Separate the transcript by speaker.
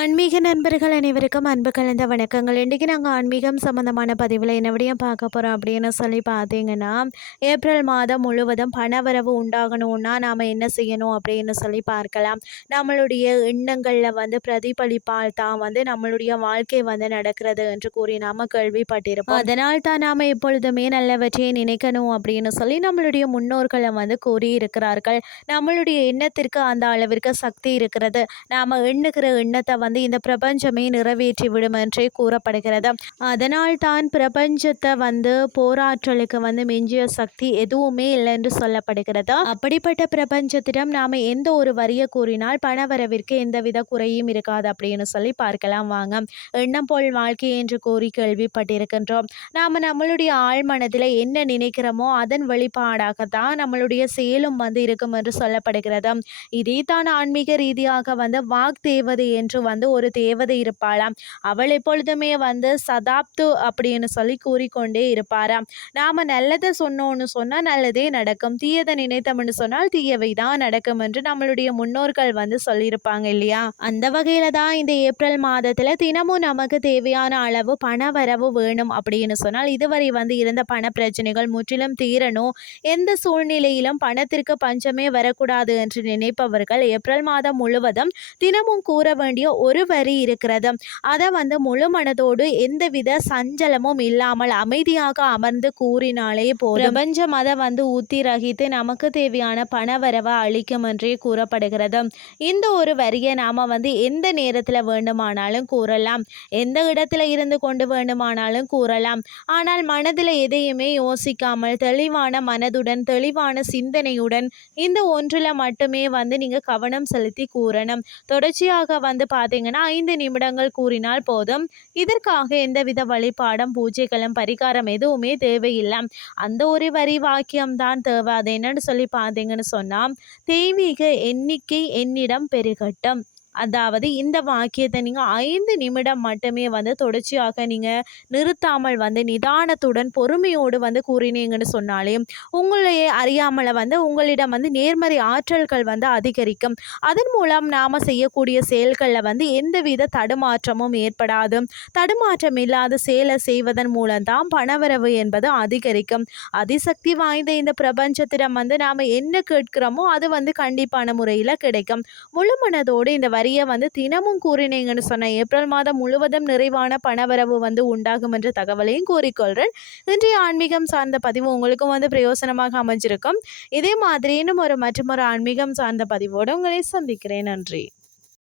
Speaker 1: ஆன்மீக நண்பர்கள் அனைவருக்கும் அன்பு கலந்த வணக்கங்கள். இன்றைக்கி நாங்கள் ஆன்மீகம் சம்மந்தமான பதிவில் என்ன விடையும் பார்க்க போகிறோம் அப்படின்னு சொல்லி பார்த்தீங்கன்னா ஏப்ரல் மாதம் முழுவதும் பணவரவு உண்டாகணும்னா நாம் என்ன செய்யணும் அப்படின்னு சொல்லி பார்க்கலாம். நம்மளுடைய எண்ணங்களில் வந்து பிரதிபலிப்பால் தான் வந்து நம்மளுடைய வாழ்க்கை வந்து நடக்கிறது என்று கூறி நாம் கேள்விப்பட்டிருப்போம். அதனால் தான் நாம் எப்பொழுதுமே நல்லவற்றை நினைக்கணும் அப்படின்னு சொல்லி நம்மளுடைய முன்னோர்களை வந்து கூறியிருக்கிறார்கள். நம்மளுடைய எண்ணத்திற்கு அந்த அளவிற்கு சக்தி இருக்கிறது. நாம் எண்ணுகிற எண்ணத்தை வந்து வந்து இந்த பிரபஞ்சமே நிறைவேற்றி விடும் என்றே கூறப்படுகிறது. அதனால் தான் பிரபஞ்சத்தை வந்து போராற்றலுக்கு வந்து மிஞ்சிய சக்தி எதுவுமே இல்லை என்று சொல்லப்படுகிறது. அப்படிப்பட்ட பிரபஞ்சத்திடம் நாம் எந்த ஒரு வரியை கூறினால் பணவரவிற்கு எந்தவித குறையும் இருக்காது அப்படின்னு சொல்லி பார்க்கலாம் வாங்க. எண்ணம் போல் வாழ்க்கை என்று கூறி கேள்விப்பட்டிருக்கின்றோம். நாம் நம்மளுடைய ஆழ்மனதில் என்ன நினைக்கிறோமோ அதன் வெளிப்பாடாக தான் நம்மளுடைய செயலும் வந்து இருக்கும் என்று சொல்லப்படுகிறது. இதே தான் ஆன்மீக ரீதியாக வந்து வாக் தேவதை என்று வந்து ஒரு தேவதை இருப்பாளாம். அவள் எப்பொழுதுமே வந்து சதாப்து அப்படின்னு சொல்லி கூறிக்கொண்டே இருப்பாராம். நாம் நல்லதை சொன்னோன்னு சொன்னால் நல்லதே நடக்கும். தீயதை நினைத்தோம்னு சொன்னால் தீயவை தான் நடக்கும் என்று நம்மளுடைய முன்னோர்கள் வந்து சொல்லியிருப்பாங்க இல்லையா? அந்த வகையில் தான் இந்த ஏப்ரல் மாதத்தில் தினமும் நமக்கு தேவையான அளவு பண வரவு வேணும் அப்படின்னு சொன்னால் இதுவரை வந்து இருந்த பண பிரச்சனைகள் முற்றிலும் தீரணும். எந்த சூழ்நிலையிலும் பணத்திற்கு பஞ்சமே வரக்கூடாது என்று நினைப்பவர்கள் ஏப்ரல் மாதம் முழுவதும் தினமும் கூற வேண்டிய ஒரு ஒரு வரி இருக்கிறது. அதை வந்து முழு மனதோடு எந்தவித சஞ்சலமும் இல்லாமல் அமைதியாக அமர்ந்து கூறினாலே போதும். பிரபஞ்சம் அதை வந்து ஊத்தி ரகித்து நமக்கு தேவையான பணவரவை அளிக்கும் என்றே கூறப்படுகிறது. இந்த ஒரு வரியை நாம் வந்து எந்த நேரத்தில் வேண்டுமானாலும் கூறலாம். எந்த இடத்துல இருந்து கொண்டு வேண்டுமானாலும் கூறலாம். ஆனால் மனதில் எதையுமே யோசிக்காமல் தெளிவான மனதுடன் தெளிவான சிந்தனையுடன் இந்த ஒன்றில் மட்டுமே வந்து நீங்கள் கவனம் செலுத்தி கூறணும். தொடர்ச்சியாக வந்து பார்த்தீங்கன்னா ஐந்து நிமிடங்கள் கூறினால் போதும். இதற்காக எந்தவித வழிபாடும் பூஜைகளும் பரிகாரம் எதுவுமே தேவையில்லை. அந்த ஒரு வரி வாக்கியம் தான் தேவை. அது என்னன்னு சொல்லி பார்த்தீங்கன்னு சொன்னால் தெய்வீக எண்ணிக்கை என்னிடம் பெருகட்டும். அதாவது இந்த வாக்கியத்தை நீங்கள் ஐந்து நிமிடம் மட்டுமே வந்து தொடர்ச்சியாக நீங்கள் நிறுத்தாமல் வந்து நிதானத்துடன் பொறுமையோடு வந்து கூறினீங்கன்னு சொன்னாலே உங்களையே அறியாமல் வந்து உங்களிடம் வந்து நேர்மறை ஆற்றல்கள் வந்து அதிகரிக்கும். அதன் மூலம் நாம் செய்யக்கூடிய செயல்களில் வந்து எந்தவித தடுமாற்றமும் ஏற்படாது. தடுமாற்றம் இல்லாத செயலை செய்வதன் மூலம்தான் பணவரவு என்பது அதிகரிக்கும். அதிசக்தி வாய்ந்த இந்த பிரபஞ்சத்திடம் வந்து நாம் என்ன கேட்கிறோமோ அது வந்து கண்டிப்பான முறையில் கிடைக்கும். முழு மனதோடு இந்த அறிய வந்து தினமும் கூறினீங்கன்னு சொன்ன ஏப்ரல் மாதம் முழுவதும் நிறைவான பணவரவு வந்து உண்டாகும் என்ற தகவலையும் கூறிக்கொள்கிறேன் இன்றைய ஆன்மீகம் சார்ந்த பதிவு உங்களுக்கும் வந்து பிரயோசனமாக அமைஞ்சிருக்கும். இதே மாதிரி இன்னும் ஒரு மற்றும் ஒரு ஆன்மீகம் சார்ந்த பதிவோடு உங்களை சந்திக்கிறேன். நன்றி.